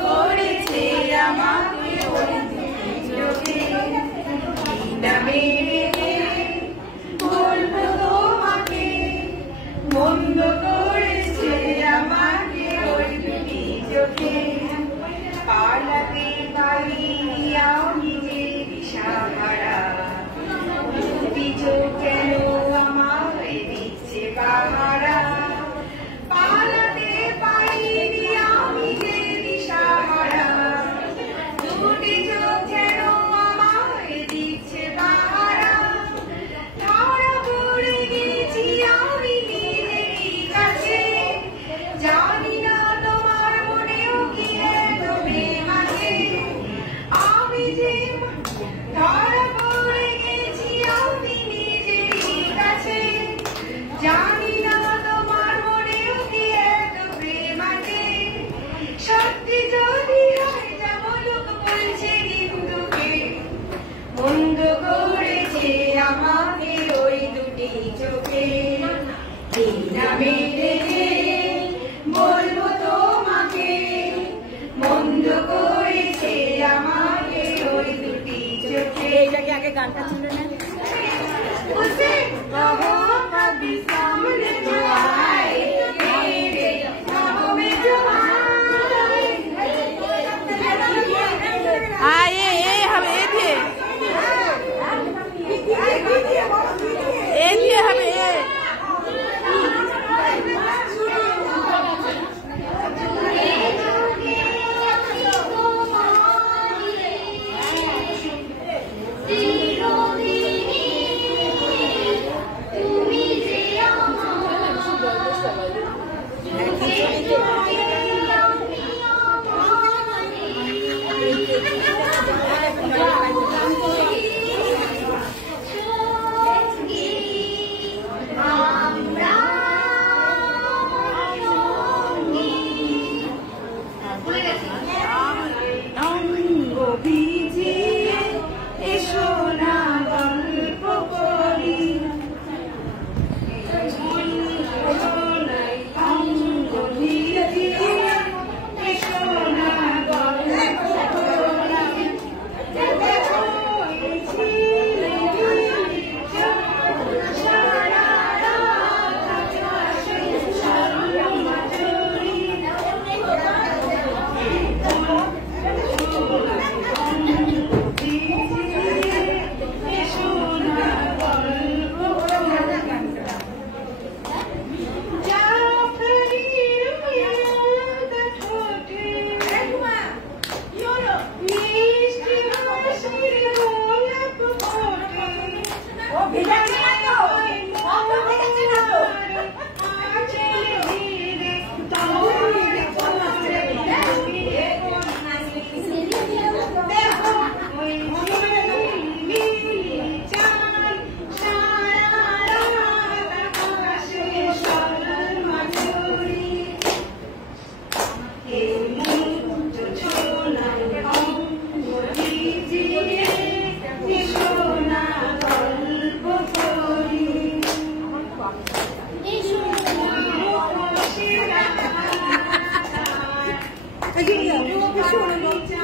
করেছে আমাকে ওই চোখে নামে বলবো তোমাকে বন্ধ করেছে আমাকে ওই দুটি চোখে পালাতে পারি আমি যে দিশাহারা দুটি চোখ কেন আমাকে দিচ্ছে পাহারা পালাতে পারি আমি যে দিশাহারা দুটি চোখ কেন আমাকে দিচ্ছে পাহারা ধরা পড়ে গেছি আমি নিজেরই কাছে জানি না তোমার মনেও কি এত প্রেম আছে আমি যে ধরা পড়ে গেছি আমি নিজেরই কাছে জানি না তোমার মনেও কি এত প্রেম আছে সত্যি যদি হয় যাব লোক বলছে হিন্দুকে বন্ধ করেছে আমাকে ওই দুটি চোখে এই নামে ডেকে বলবো তোমাকে বন্ধ করেছে আমাকে ওই দুটি চোখে এটাকে আগে গানটা ছিল না उसे कहो कभी सामने जो आए मेरे ख्वाबों में जो आए ये हम ये थे हम ये Ayun,